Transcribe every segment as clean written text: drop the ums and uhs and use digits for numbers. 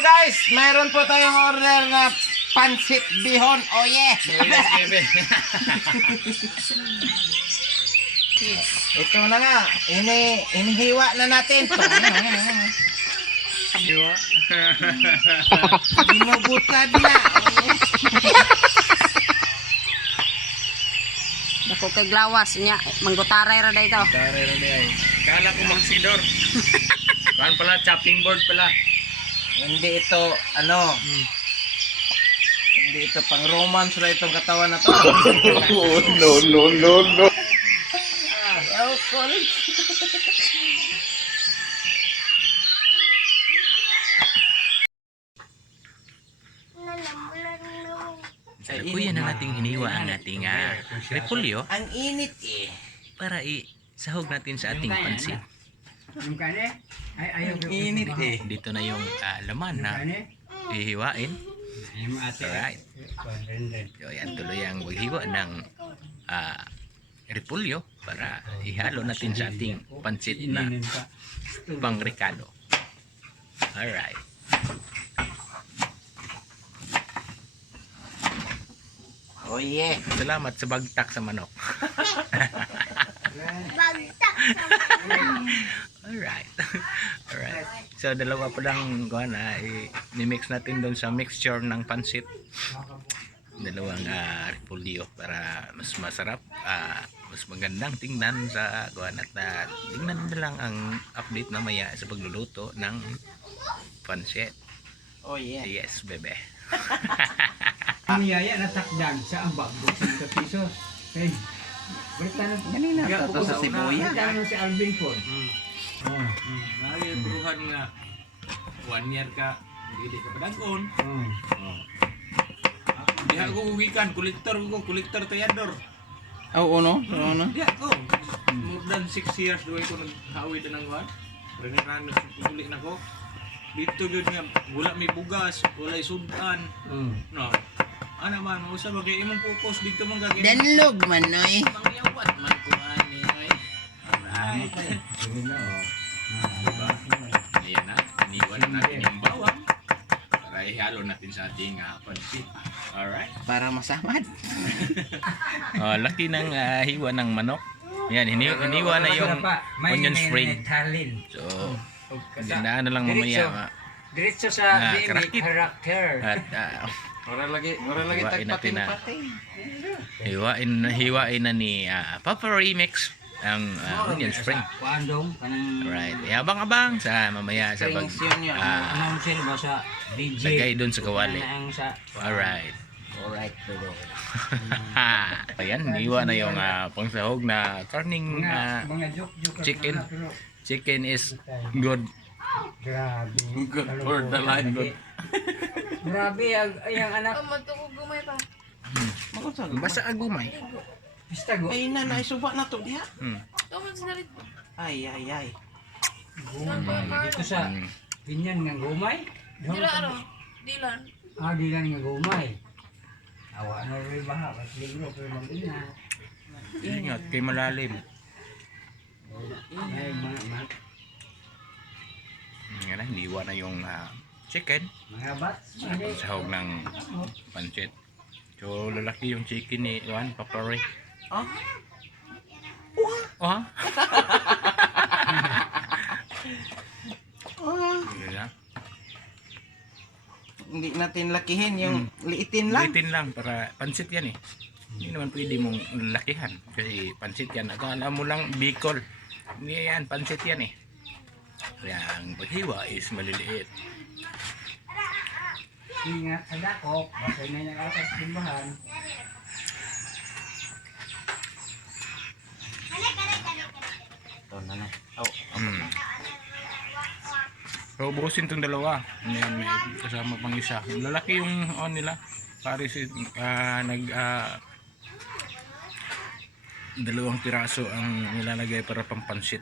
guys, mayroon po tayong order na pansit bihon. Oh yeah. Ito na nga, inihiwa na natin. Hiwa. Ginugutad na. Dako kay glawas nya, manggutaray ra dayto. Tare rin ay. Kala ko magsidor. Kuan pala, chopping board pala. Hindi ito, hindi ito pang romance na itong katawan na to. No. Oh, cool. Kuya na nating hiniwa ang ating repolyo Ang init eh. para isahog natin sa ating pansit. Ang init eh. Dito na yung laman na ihiwain. Alright. So yan, tuloy ang maghiwa ng repolyo para ihalo natin sa ating pansit na pangrekado. Alright. Oh yeah. Salamat sa bagtak sa manok. Alright. Alright. So dalawa pa lang i-mix natin doon sa mixture ng pansit. Dalawang repolyo para mas masarap, mas magandang tingnan sa kuan at tingnan na lang ang update mamaya sa pagluluto ng pansit. Oh yeah. Yes, bebe. Ang yaya na takdan sa ambag 200 pesos. Okay. Balikan na. Ganina to sa Sibuya. Ano si Alvin Ford? Nagpuruhan nga 1 year ka, hindi ka padagon. Di ako uwikan, kolektor tayador. Oh, no? Di ako. More than 6 years doon ko naghawi na ng wan. Reneranos uli na ko. Dito yun nga, wala may bugas, wala sudan. No. Ano man, usa ba kay imong focus dito man gagawin. Danlog man noy. Mangyawat man ko ani ay. Alright. Diba? Ayan na, iniwan na natin yung bawang para ihalo natin sa ating pansit. Alright. Para masamad. Laki ng hiwa ng manok. Yan, hiniwa na yung onion spring. So, gandaan na lang mamaya. Diretso sa karakit. character. At Ora lagi Hiwain natin na. tagpating-pating. hiwain na ni Papa Remix ang onion spring. Kuandong kanang Right. Abang-abang sa mamaya sa pag Springs yun yun. announcer ba sa DJ? lagay doon sa kawali. Ang sa Alright. Alright, bro. Ayan, hiwa na yung pangsahog na karning mga joke chicken. Chicken is good. Grabe. Good for the line. Good. Grabe ang anak. Matukog gumay pa. Basta agumay. Pista go. Ay na suba na to diha. Kamu sinarit. Ay. Dito sa pinyan nga gumay. Dilan. Dilan nga gumay. Awa na rin baha. At ligro pero mag-ina. Ingat kay malalim. Ay mga Yan na, hiwa na yung chicken. bats. Pangsahog ng pancit. So, lalaki yung chicken ni Juan Papa Ray. Ah? Oh? Hindi natin lakihin yung liitin lang. Litin lang para pansit yan eh. Hindi naman pwede mong lakihan kasi pansit yan. Akala mo lang Bicol. Hindi yan, pansit yan eh. Kaya ang paghiwa is maliliit. Ingat sa dakok. Basta na yung atas simbahan. Ito na na. So, bukusin itong dalawa. May kasama pang isa. Yung lalaki yung nila. Paris dalawang piraso ang nilalagay para pang pansit.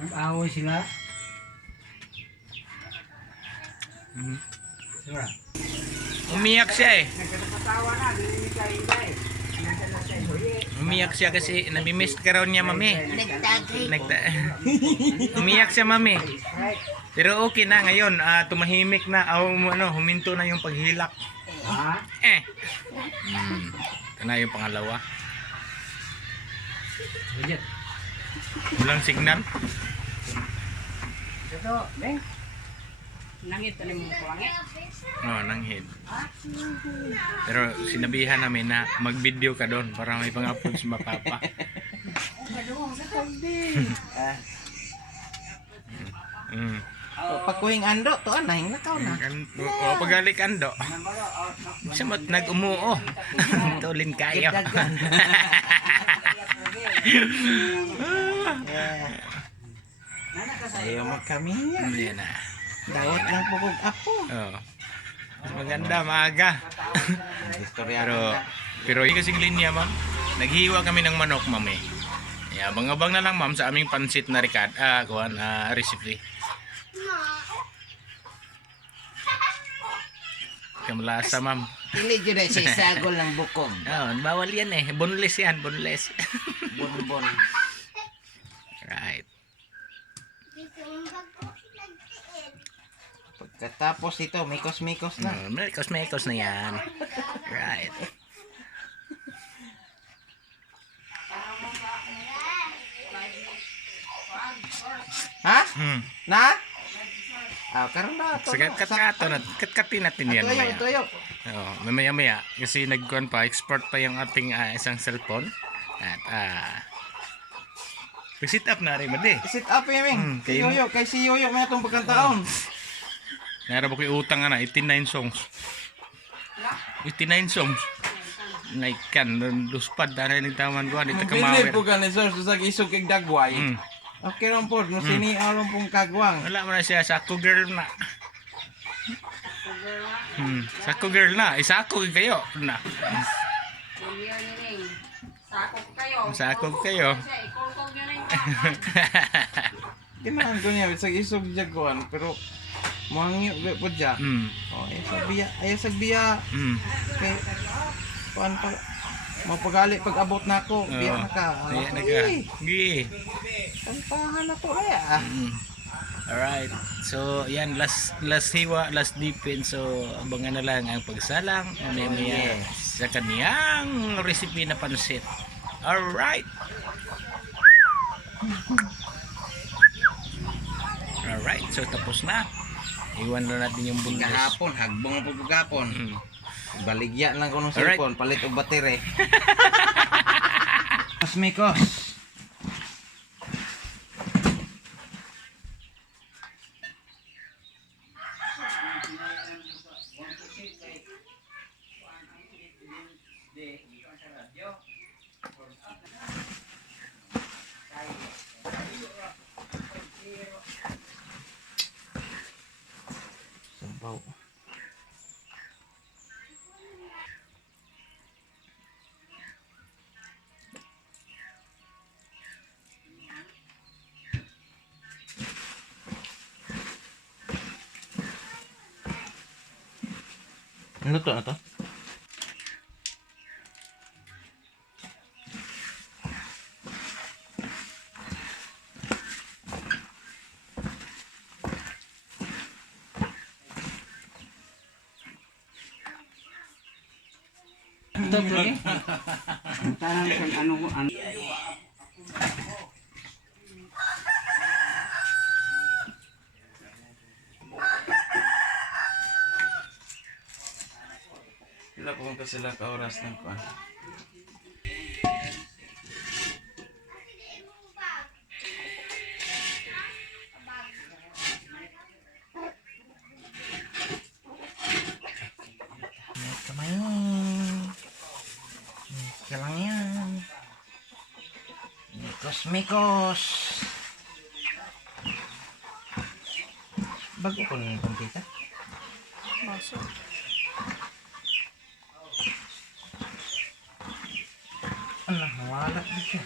Nag-away sila. Sira. Umiyak siya eh. Nagkatawa na. Hindi ka iba eh. Umiyak siya kasi nami-miss ka raw niya, mami. Umiyak siya, mami. Pero okay na ngayon, tumahimik na, huminto na yung paghilak. Ito na yung pangalawa. Walang signal. Nangit tali mo kuwangi. Nanghid. Pero sinabihan namin na mag-video ka doon para may pang-upload si Mapapa. Pagkuhing ando, to anay, nakaw na. Pagalik ando. Siya mat nag-umuo. Tulin kayo. Ayaw magkamiya. Hindi na. Dawat lang po kong apo. Oh. Mas maganda, maaga. Istorya Pero yung kasing linya, ma'am. Naghiwa kami ng manok, ma'am eh. Abang-abang na lang, ma'am, sa aming pansit na recipe. Kamalasa, ma'am. Pili dyan na siya sagol ng bukog. Bawal yan eh. Boneless yan, boneless. Bonbon. Right. Pagkatapos ito, mikos-mikos na. Mekos na yan. Right. Ha? Na? Karon na. Katkatin natin yan mamaya. Tuyo. Mamaya kasi nagkuhan pa, export pa yung ating isang cellphone. At sit up na rin, madi. Sit up yung kayo mo. Kay si Yoyo may itong pagkantaon. Narap ko yung utang 89 songs. 89 songs. Naikan, luspad na rin yung taman ko. Dito Bili kamawer. po ka ni Sir sa isog kay Dagway. Okay lang po, no siniaron pong kagwang. Wala mo na siya, sako girl na. Sako girl na. Isako kayo na. Sako kayo. Di man ko niya, sa isog jagwan, pero muhangyo po dyan. Ayaw sagbiya. Kaya, kuhan pa, mapagali pag abot na ako, biya na ka. Gi. Kantahan na to kaya. Alright. So, yan, last hiwa, last dipin. So, abangan na lang ang pagsalang mamaya sa kaniyang recipe na pansit. Alright. Alright. So, tapos na. Iwan na natin yung bundes. Kahapon, hagbong po pagkapon. Baligya lang ko ng Alright. cellphone, palit og battery. Mas mikos. Sabaw. Luto na to? Ito, pre. Tanang kung ano. Sila pumunta sila ka oras ng kuan. Lang yan. Mikos. Bago ko ng pantita. Baso. Wala dito.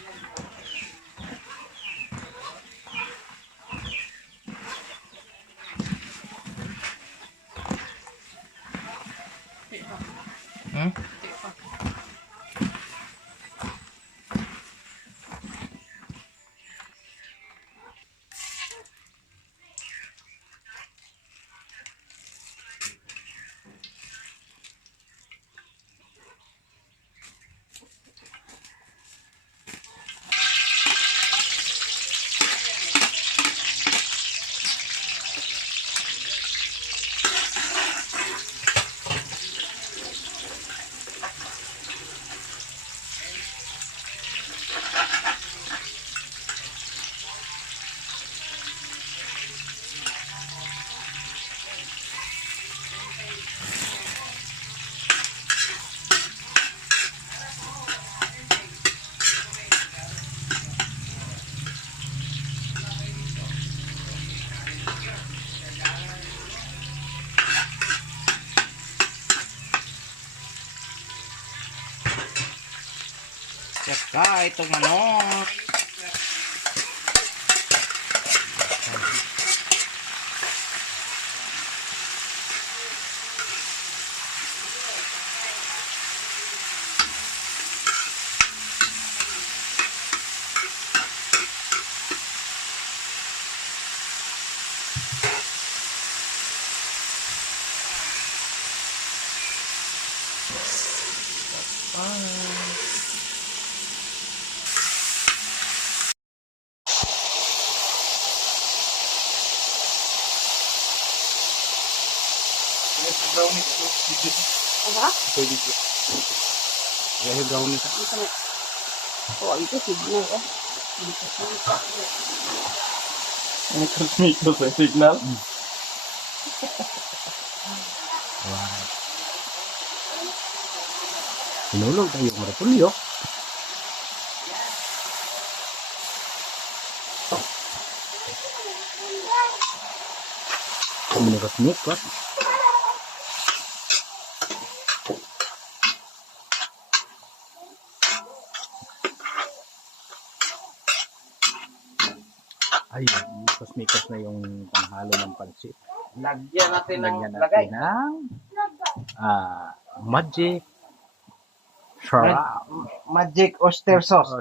Itong manok. Apa? brownies. Bisa na. Oh, itu signal eh. Mikros sa signal. Right. Hinulog tayo yung repolyo. Mikos. Ayun, mikos na yung panghalo ng pansit. Lagyan natin ng Lagyan lagay. natin ng magic sarap. Magic oyster sauce.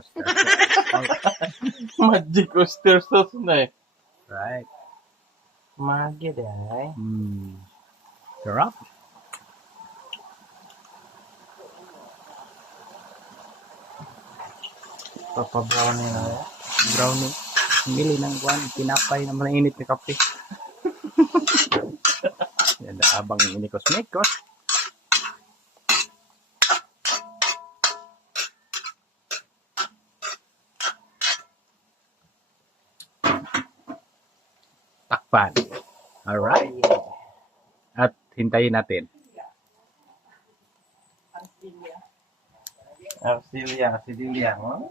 Magic oyster sauce na eh. Right. Magid eh. Sarap. Papabrownie na eh. Brownie. Mili ng kuwan, tinapay na mainit na kape. Yan na abang inikos-mikos. Takpan. Alright. At hintayin natin. Arsilia. Oh.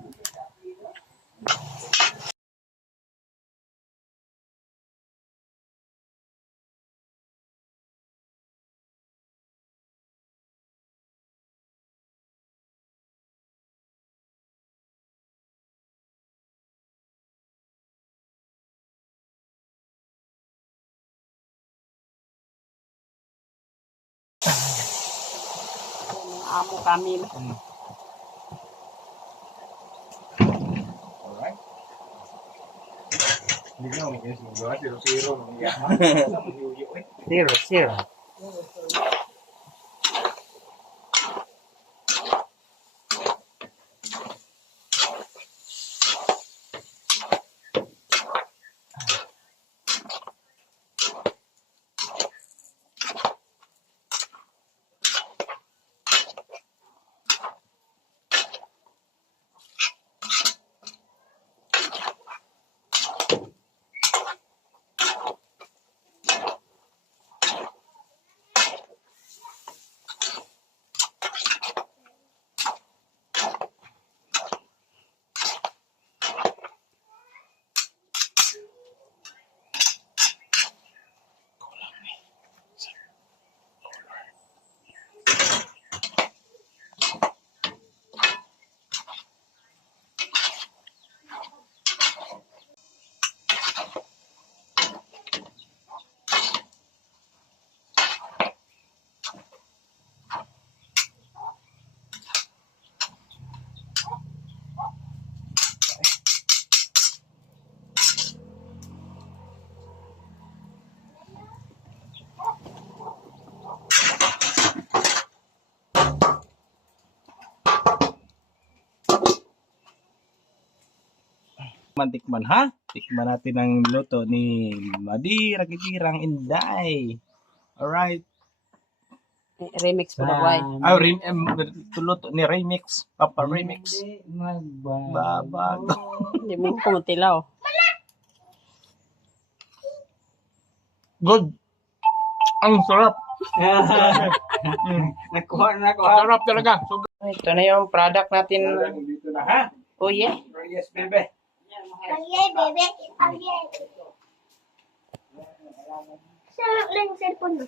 Amo kami. Alright. Hindi na ako kasi magawa. Zero. Zero. Tikman ha? Tikman natin ang luto ni Madi Rakitirang Inday. Alright. Remix po na boy. Luto ni Remix. Papa Remix. Babag. Hindi mo kumutilaw. Good. Ang sarap. Nakuha. Sarap talaga. So, Ito na yung product natin. Dito na ha? Oh yeah. Yes, bebe. Sarap lang yung cellphone mo.